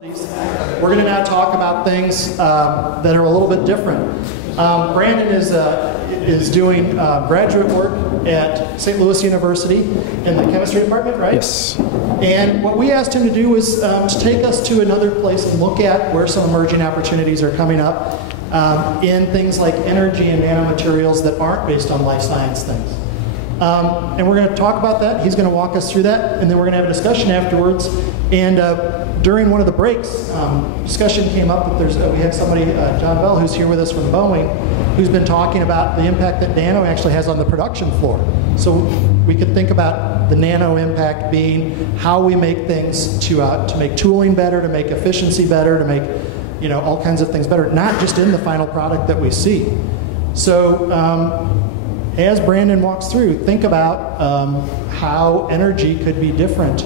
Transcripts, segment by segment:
We're going to now talk about things that are a little bit different. Brandon is doing graduate work at St. Louis University in the chemistry department, right? Yes. And what we asked him to do was to take us to another place and look at where some emerging opportunities are coming up in things like energy and nanomaterials that aren't based on life science things. And we're going to talk about that. He's going to walk us through that, and then we're going to have a discussion afterwards. And during one of the breaks, discussion came up that we have somebody, John Bell, who's here with us from Boeing, who's been talking about the impact that nano actually has on the production floor. So we could think about the nano impact being how we make things to make tooling better, to make efficiency better, to make all kinds of things better, not just in the final product that we see. So as Brandon walks through, think about how energy could be different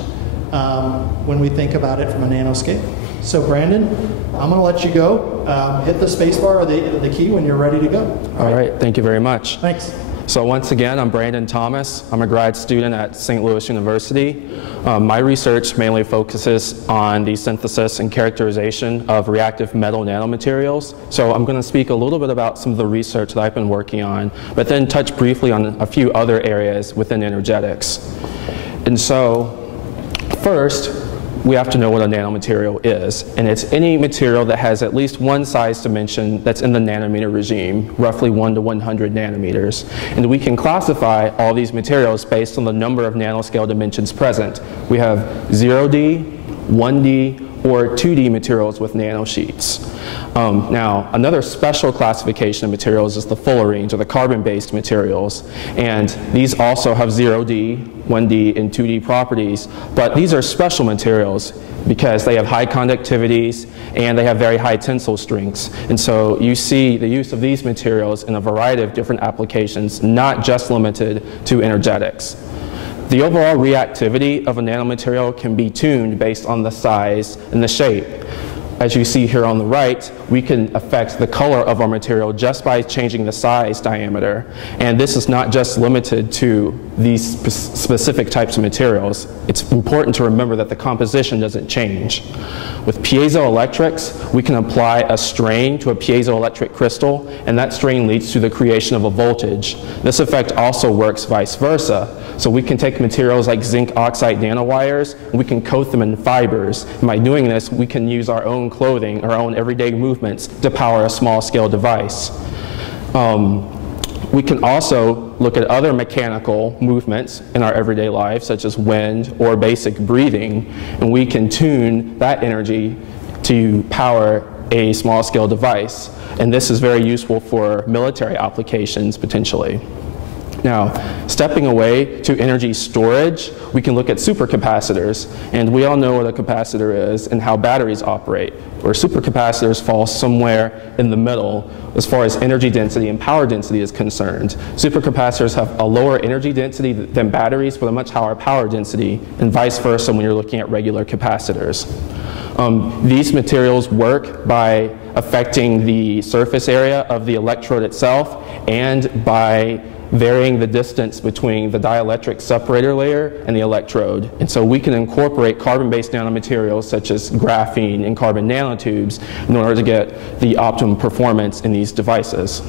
when we think about it from a nanoscale. So Brandon, I'm going to let you go. Hit the space bar or the key when you're ready to go. All right, thank you very much. Thanks. So once again, I'm Brandon Thomas. I'm a grad student at St. Louis University. My research mainly focuses on the synthesis and characterization of reactive metal nanomaterials. So I'm going to speak a little bit about some of the research that I've been working on, but then touch briefly on a few other areas within energetics. And so first, we have to know what a nanomaterial is, and it's any material that has at least one size dimension that's in the nanometer regime, roughly 1 to 100 nanometers. And we can classify all these materials based on the number of nanoscale dimensions present. We have 0D, 1D, or 2D materials with nanosheets. Now, another special classification of materials is the fullerenes, or the carbon-based materials. And these also have 0D, 1D, and 2D properties. But these are special materials because they have high conductivities and they have very high tensile strengths. And so you see the use of these materials in a variety of different applications, not just limited to energetics. The overall reactivity of a nanomaterial can be tuned based on the size and the shape. As you see here on the right, we can affect the color of our material just by changing the size diameter. And this is not just limited to these specific types of materials. It's important to remember that the composition doesn't change. With piezoelectrics, we can apply a strain to a piezoelectric crystal, and that strain leads to the creation of a voltage. This effect also works vice versa. So we can take materials like zinc oxide nanowires, and we can coat them in fibers. And by doing this, we can use our own clothing, our own everyday movements to power a small-scale device. We can also look at other mechanical movements in our everyday lives, such as wind or basic breathing, and we can tune that energy to power a small-scale device. And this is very useful for military applications, potentially. Now, stepping away to energy storage, we can look at supercapacitors. And we all know what a capacitor is and how batteries operate, where supercapacitors fall somewhere in the middle as far as energy density and power density is concerned. Supercapacitors have a lower energy density than batteries, but a much higher power density, and vice versa when you're looking at regular capacitors. These materials work by affecting the surface area of the electrode itself and by varying the distance between the dielectric separator layer and the electrode. And so we can incorporate carbon-based nanomaterials such as graphene and carbon nanotubes in order to get the optimum performance in these devices.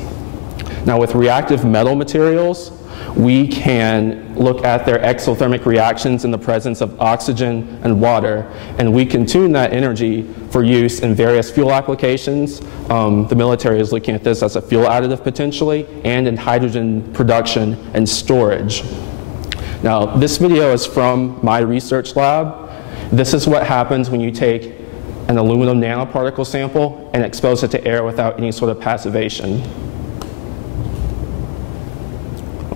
Now, with reactive metal materials, we can look at their exothermic reactions in the presence of oxygen and water, and we can tune that energy for use in various fuel applications. The military is looking at this as a fuel additive potentially, and in hydrogen production and storage. Now, this video is from my research lab. This is what happens when you take an aluminum nanoparticle sample and expose it to air without any sort of passivation.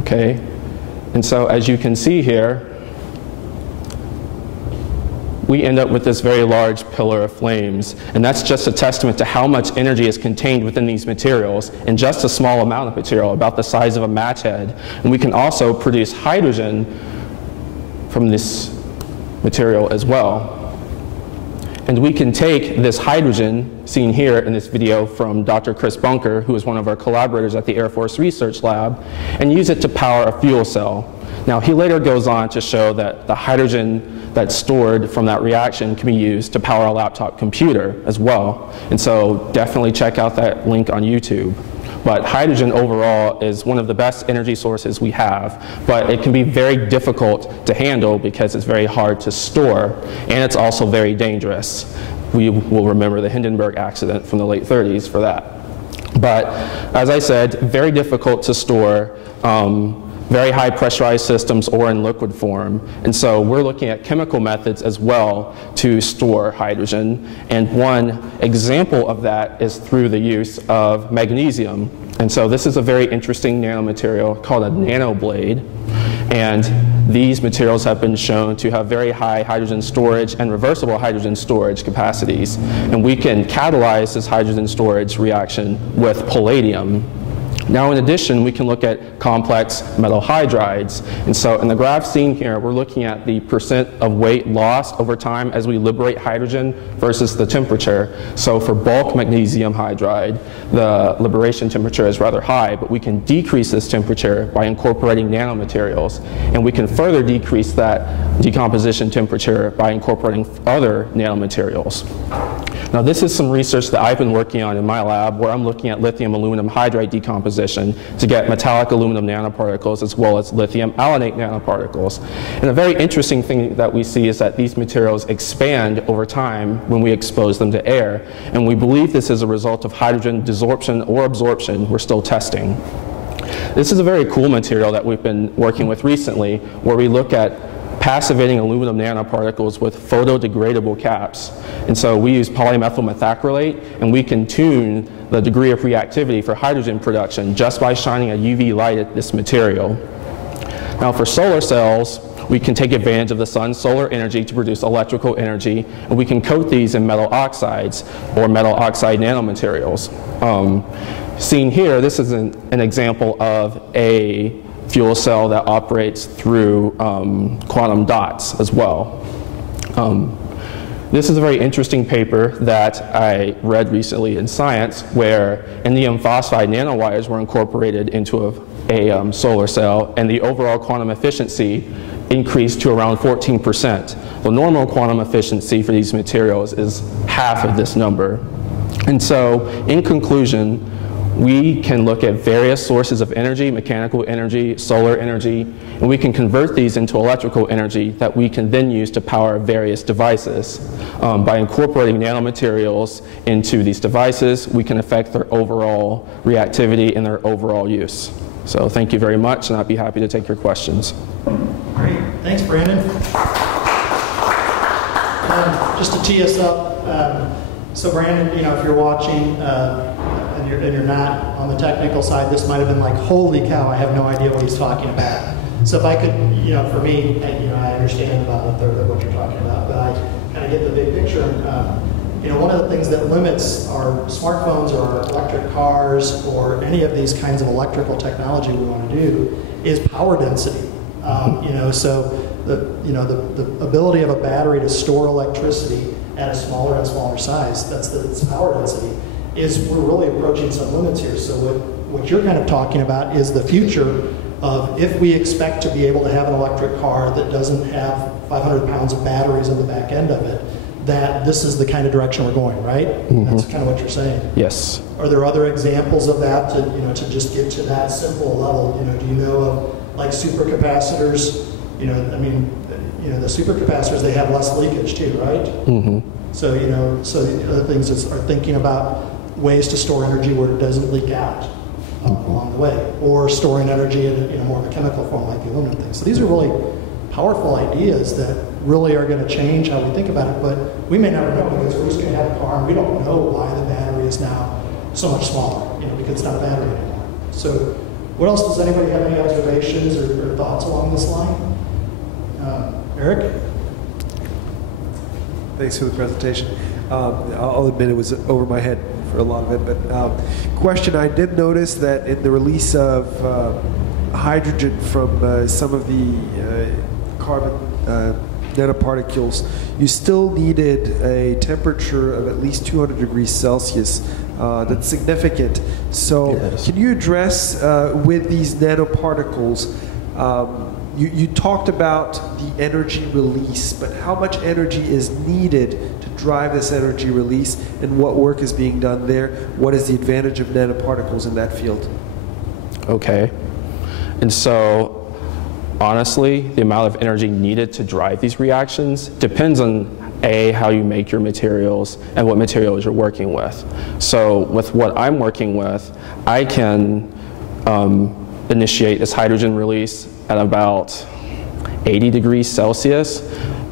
Okay, and so as you can see here, we end up with this very large pillar of flames, and that's just a testament to how much energy is contained within these materials in just a small amount of material, about the size of a match head. And we can also produce hydrogen from this material as well. And we can take this hydrogen, seen here in this video from Dr. Chris Bunker, who is one of our collaborators at the Air Force Research Lab, and use it to power a fuel cell. Now, he later goes on to show that the hydrogen that's stored from that reaction can be used to power a laptop computer as well. And so definitely check out that link on YouTube. But hydrogen overall is one of the best energy sources we have, but it can be very difficult to handle because it's very hard to store, and it's also very dangerous. We will remember the Hindenburg accident from the late 30s for that. But as I said, very difficult to store, very high pressurized systems or in liquid form. And so we're looking at chemical methods as well to store hydrogen. And one example of that is through the use of magnesium. And so this is a very interesting nanomaterial called a Nano Blade. And these materials have been shown to have very high hydrogen storage and reversible hydrogen storage capacities. And we can catalyze this hydrogen storage reaction with palladium. Now, in addition, we can look at complex metal hydrides. And so in the graph seen here, we're looking at the percent of weight lost over time as we liberate hydrogen versus the temperature. So for bulk magnesium hydride, the liberation temperature is rather high, but we can decrease this temperature by incorporating nanomaterials. And we can further decrease that decomposition temperature by incorporating other nanomaterials. Now, this is some research that I've been working on in my lab where I'm looking at lithium aluminum hydride decomposition to get metallic aluminum nanoparticles as well as lithium alanate nanoparticles. And a very interesting thing that we see is that these materials expand over time when we expose them to air. And we believe this is a result of hydrogen desorption or absorption. We're still testing. This is a very cool material that we've been working with recently where we look at passivating aluminum nanoparticles with photodegradable caps. And so we use polymethyl methacrylate, and we can tune the degree of reactivity for hydrogen production just by shining a UV light at this material. Now for solar cells, we can take advantage of the sun's solar energy to produce electrical energy, and we can coat these in metal oxides or metal oxide nanomaterials. Seen here, this is an example of a fuel cell that operates through quantum dots as well. This is a very interesting paper that I read recently in Science where indium phosphide nanowires were incorporated into a solar cell, and the overall quantum efficiency increased to around 14%. The normal quantum efficiency for these materials is half of this number. And so, in conclusion, we can look at various sources of energy, mechanical energy, solar energy, and we can convert these into electrical energy that we can then use to power various devices. By incorporating nanomaterials into these devices, we can affect their overall reactivity and their overall use. So thank you very much, and I'd be happy to take your questions. Great. Thanks, Brandon. Just to tee us up, so Brandon, you know, if you're watching, and you're not on the technical side, this might have been like, holy cow, I have no idea what he's talking about. So if I could, you know, for me, you know, I understand about a third of what you're talking about, but I kind of get the big picture. You know, one of the things that limits our smartphones or our electric cars or any of these kinds of electrical technology we want to do is power density. You know, so the ability of a battery to store electricity at a smaller and smaller size, that's its power density, is we're really approaching some limits here. So what you're kind of talking about is the future of if we expect to be able to have an electric car that doesn't have 500 pounds of batteries in the back end of it, that this is the kind of direction we're going, right? Mm-hmm. That's kind of what you're saying. Yes. Are there other examples of that to, you know, to just get to that simple level? You know, do you know of like supercapacitors? You know, I mean, you know, the supercapacitors, they have less leakage too, right? Mm-hmm. So, you know, so the other things are thinking about ways to store energy where it doesn't leak out along the way, or storing energy in a more of a chemical form like the aluminum thing. So these are really powerful ideas that really are going to change how we think about it, but we may never know because we're just going to have a car and we don't know why the battery is now so much smaller, you know, because it's not a battery anymore. So what else, does anybody have any observations or thoughts along this line? Eric? Thanks for the presentation. I'll admit it was over my head for a lot of it, but question, I did notice that in the release of hydrogen from some of the carbon nanoparticles, you still needed a temperature of at least 200 degrees Celsius. That's significant. So yes. Can you address with these nanoparticles You talked about the energy release, but how much energy is needed to drive this energy release, and what work is being done there? What is the advantage of nanoparticles in that field? Okay. And so, honestly, the amount of energy needed to drive these reactions depends on how you make your materials and what materials you're working with. So with what I'm working with, I can initiate this hydrogen release at about 80 degrees Celsius.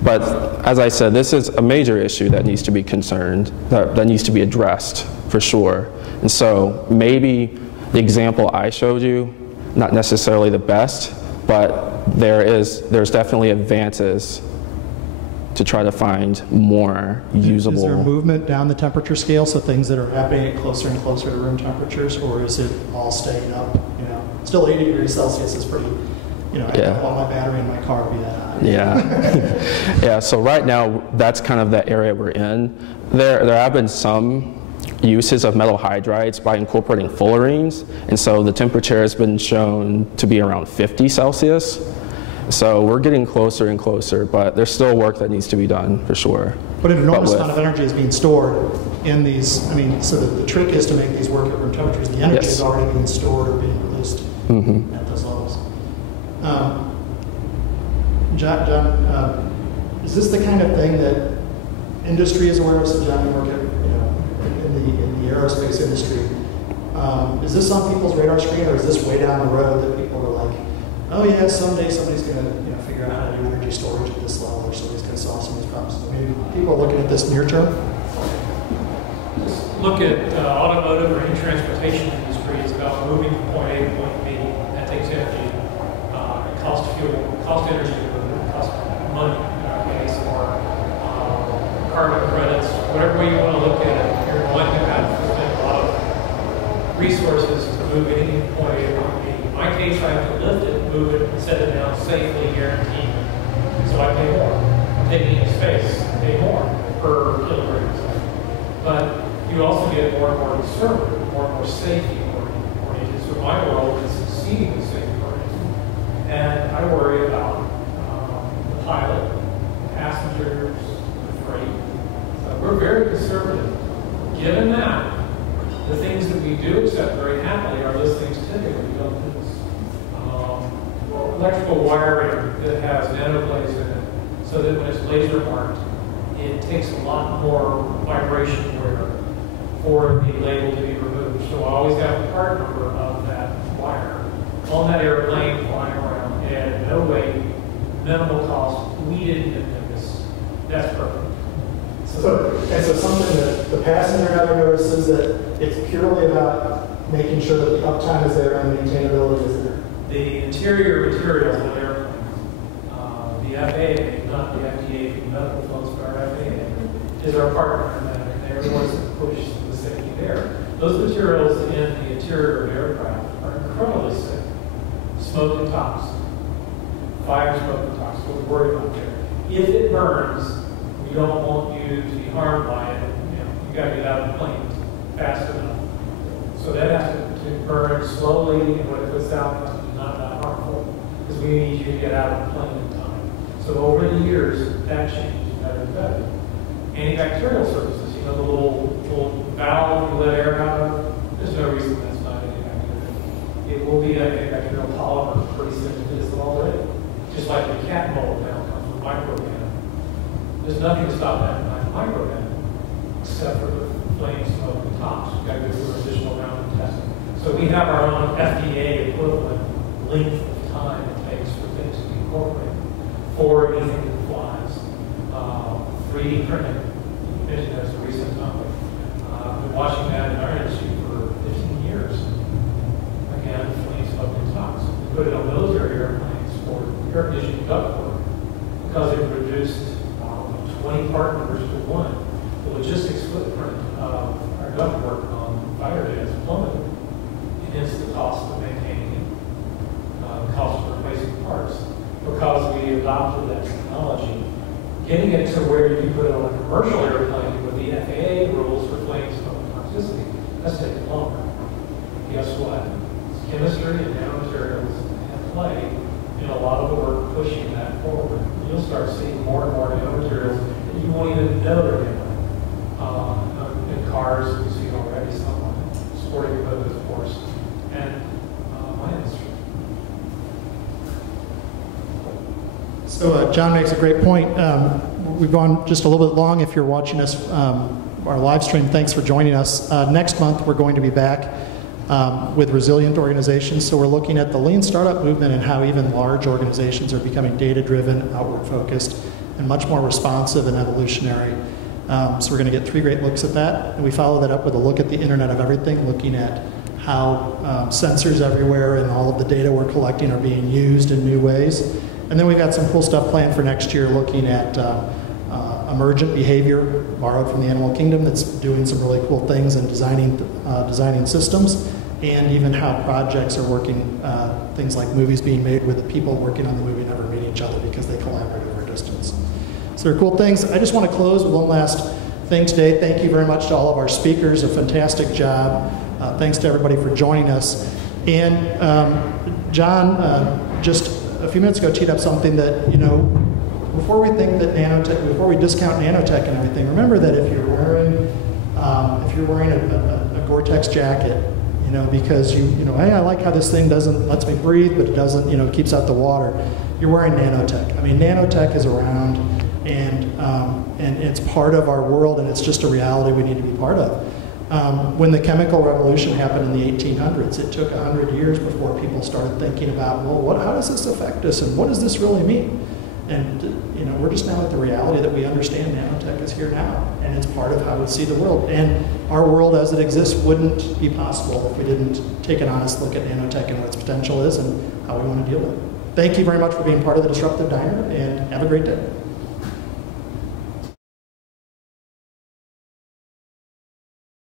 But as I said, this is a major issue that needs to be that needs to be addressed for sure. And so maybe the example I showed you, not necessarily the best, but there's definitely advances to try to find more usable. Is there movement down the temperature scale, so things that are happening at closer and closer to room temperatures, or is it all staying up? You know, still 80 degrees Celsius is pretty. You know, I don't want my battery in my car to be that high. Yeah, yeah. So right now, that's kind of the area we're in. There have been some uses of metal hydrides by incorporating fullerenes, and so the temperature has been shown to be around 50 Celsius. So we're getting closer and closer, but there's still work that needs to be done for sure. But an enormous amount of energy is being stored in these. I mean, so the trick is to make these work at room temperatures. The energy is already being stored or being released at those levels. John, is this the kind of thing that industry is aware of? So John, you work at, in the aerospace industry. Is this on people's radar screen, or is this way down the road that people are like, oh yeah, someday somebody's going to figure out how to do energy storage at this level, or somebody's going to solve some of these problems? I mean, people are looking at this near term. Just look at automotive or any transportation industry. It's about moving from point A to point B. That takes energy. It costs fuel, cost energy to move it, costs money in our case, or carbon credits. Whatever way you want to look at it, you're going to have to spend a lot of resources to move anything from point A to point B. In my case, I have to lift it, move it, and set it down safely, guaranteed. So I pay more. I'm taking in space, I pay more per kilogram. But you also get more and more conservative, more and more safety oriented. So my role is exceeding the safety oriented. And I worry about the pilot, the passengers, the freight. So we're very conservative. Given that, the things that we do accept very happily are those things typically we don't do. Electrical wiring that has nano blades in it, so that when it's laser marked, it takes a lot more vibration wear for the label to be removed. So I always have the part number of that wire on that airplane flying around, and no weight, minimal cost. We didn't invent this. That's perfect. So something that the passenger never notices, that it's purely about making sure that the uptime is there and maintainability is there. The interior materials of the airplane, the FAA, not the FDA for the medical folks, but our FAA, is our partner in that, and they're the ones that push the safety there. Those materials in the interior of the aircraft are incredibly safe. Smoke and tox, fire, smoke and tox, what we worry about there. If it burns, we don't want you to be harmed by it. You got to get out of the plane fast enough. So that has to burn slowly, and what it puts out must be not that harmful, because we need you to get out of the plane in time. So over the years, that changed better and better. Antibacterial surfaces, the little valve you let air out of, there's no reason that's not antibacterial. It will be an antibacterial polymer pretty soon to this already. Just like the cat mold now comes from microgram. There's nothing to stop that from microgram, except for the flame, smoke, and tox. You've got to go through an additional round of testing. So we have our own FDA equivalent length of time it takes for things to be incorporated for anything that flies. 3D printing, you mentioned that's a recent topic. I've been watching that in our industry for 15 years. Again, flame, smoke, and tox. We put it on military airplanes for air conditioning ductwork because it reduced 20 part numbers to 1. The logistics footprint of our ductwork on fighter jets plummeted, and hence the cost of maintaining it, the cost of replacing parts, because we adopted that technology. Getting it to where you can put it on a commercial airplane with the FAA rules for flame, smoke, and toxicity, that's taking longer. Guess what? It's chemistry and nanomaterials at play in a lot of the work pushing that forward. You'll start seeing more and more nanomaterials that you won't even know they're in. In cars, you see already some sporting equipment, of course, and my industry. So John makes a great point. We've gone just a little bit long. If you're watching us, our live stream, thanks for joining us. Next month, we're going to be back with resilient organizations. So we're looking at the lean startup movement and how even large organizations are becoming data-driven, outward-focused, and much more responsive and evolutionary. So we're going to get 3 great looks at that. And we follow that up with a look at the Internet of Everything, looking at how sensors everywhere and all of the data we're collecting are being used in new ways. And then we've got some cool stuff planned for next year, looking at emergent behavior borrowed from the animal kingdom that's doing some really cool things and designing systems, and even how projects are working, things like movies being made with the people working on the movie never meet each other because they collaborate over a distance. So they're cool things. I just want to close with one last thing today. Thank you very much to all of our speakers, a fantastic job. Thanks to everybody for joining us. And John, just a few minutes ago, teed up something that, before we think that before we discount nanotech and everything, remember that if you're wearing a Gore-Tex jacket, because hey, I like how this thing lets me breathe, but it doesn't, keeps out the water. You're wearing nanotech. I mean, nanotech is around, and it's part of our world, and it's just a reality we need to be part of. When the chemical revolution happened in the 1800s, it took 100 years before people started thinking about, well, how does this affect us, and what does this really mean? And we're just now at the reality that we understand nanotech is here now, and it's part of how we see the world. And our world as it exists wouldn't be possible if we didn't take an honest look at nanotech and what its potential is and how we want to deal with it. Thank you very much for being part of the Disruptive Diner, and have a great day.